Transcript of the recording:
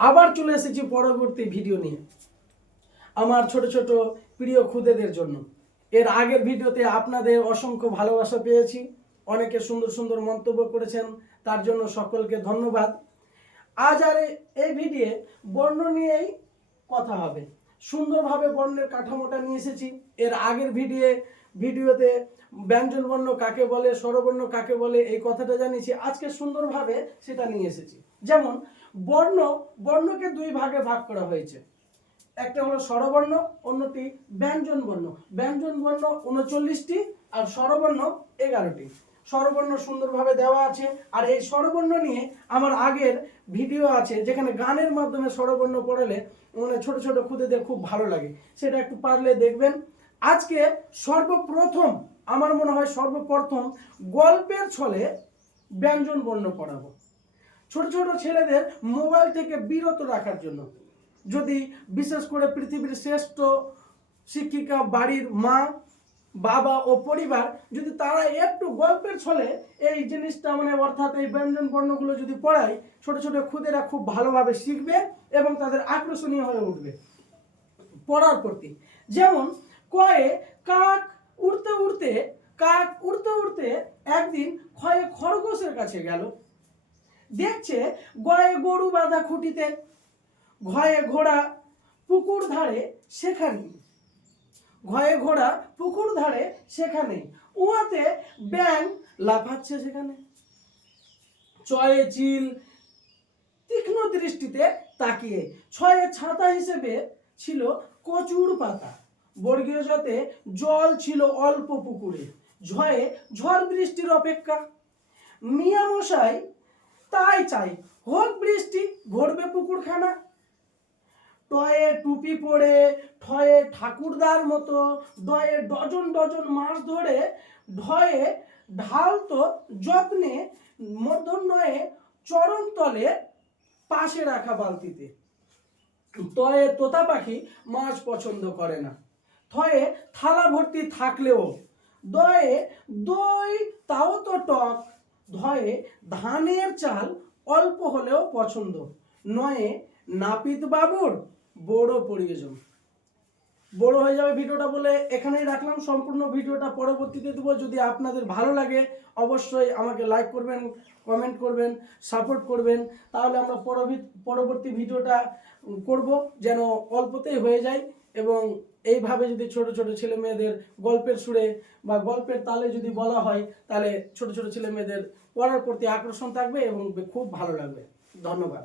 আবার চলে এসেছি পরবর্তী ভিডিও নিয়ে আমার ছোট ছোট প্রিয় খুদেদের জন্য। এর আগের ভিডিওতে আপনাদের অসংখ্য ভালোবাসা পেয়েছি, অনেকে সুন্দর সুন্দর মন্তব্য করেছেন, তার জন্য সকলকে ধন্যবাদ। আজ আর এই ভিডিও বর্ণ নিয়েই কথা হবে। সুন্দরভাবে বর্ণের কাঠামোটা নিয়ে এসেছি। এর আগের ভিডিওতে ব্যঞ্জন বর্ণ কাকে বলে, স্বরবর্ণ কাকে বলে এই কথাটা জানিয়েছি। আজকে সুন্দরভাবে সেটা নিয়ে এসেছি। যেমন বর্ণকে দুই ভাগে ভাগ করা হয়েছে, একটা হলো স্বরবর্ণ, অন্যটি ব্যঞ্জন বর্ণ। ব্যঞ্জন বর্ণ 39টি আর স্বরবর্ণ 11টি। স্বরবর্ণ সুন্দরভাবে দেওয়া আছে, আর এই স্বরবর্ণ নিয়ে আমার আগের ভিডিও আছে যেখানে গানের মাধ্যমে স্বরবর্ণ পড়ালে মানে ছোট ছোট খুদেদের খুব ভালো লাগে, সেটা একটু পারলে দেখবেন। আজকে সর্বপ্রথম, আমার মনে হয় সর্বপ্রথম গল্পের ছলে ব্যঞ্জন বর্ণ পড়াবো, ছোট ছোট ছেলেদের মোবাইল থেকে বিরত রাখার জন্য। যদি বিশেষ করে পৃথিবীর শ্রেষ্ঠ শিক্ষিকা, বাড়ির মা বাবা ও পরিবার, যদি তারা একটু গল্পের ছলে এই জিনিসটা মানে অর্থাৎ এই ব্যঞ্জন বর্ণগুলো যদি পড়ায়, ছোট ছোট খুদেরা খুব ভালোভাবে শিখবে এবং তাদের আকর্ষণীয় হয়ে উঠবে পড়ার প্রতি। যেমন কয়ে কাক উড়তে উড়তে, কাক উড়তে উড়তে একদিন ক্ষয়ে খরগোশের কাছে গেল। দেখছে গয়ে গরু বাঁধা খুঁটিতে, ঘয়ে ঘোড়া পুকুর ধারে সেখানে, ঘয়ে ঘোড়া পুকুর ধারে সেখানে, উহাতে ব্যাঙ লাফাচ্ছে সেখানে। চয়ে চিল তীক্ষ্ণ দৃষ্টিতে তাকিয়ে, ছয়ে ছাতা হিসেবে ছিল কচুর পাতা, বর্গীয় জতে জল ছিল অল্প পুকুরে, ঝয়ে ঝড় বৃষ্টির অপেক্ষা। মিয়া মশাই তাই চাই হোক বৃষ্টি, ভরবে পুকুরখানা। টয়ে টুপি পরে, ঠয়ে ঠাকুরদার মতো, দয়ে ডজন ডজন মাছ ধরে, ঢয়ে ঢাল তো যত্নে, মূর্ধন্যয়ে চরণ তলে পাশে রাখা বালতিতে। তয়ে তোতা পাখি মাছ পছন্দ করে না, থয়ে থালা ভর্তি থাকলেও, দয়ে দই তাও তো টক, ধয়ে ধানের চাল অল্প হলেও পছন্দ, নয়ে নাপিত বাবুর বড় প্রয়োজন। বড় হয়ে যাবে ভিডিওটা বলে এখানেই রাখলাম। সম্পূর্ণ ভিডিওটা পরবর্তীতে দেবো। যদি আপনাদের ভালো লাগে অবশ্যই আমাকে লাইক করবেন, কমেন্ট করবেন, সাপোর্ট করবেন, তাহলে আমরা পরবর্তী ভিডিওটা করব যেন অল্পতেই হয়ে যায়। এবং এইভাবে যদি ছোট ছোট ছেলে মেয়েদের গল্পের সুরে বা গল্পের তালে যদি বলা হয়, তাহলে ছোট ছোট ছেলে মেয়েদের পড়ার প্রতি আকর্ষণ থাকবে এবং খুব ভালো লাগবে। ধন্যবাদ।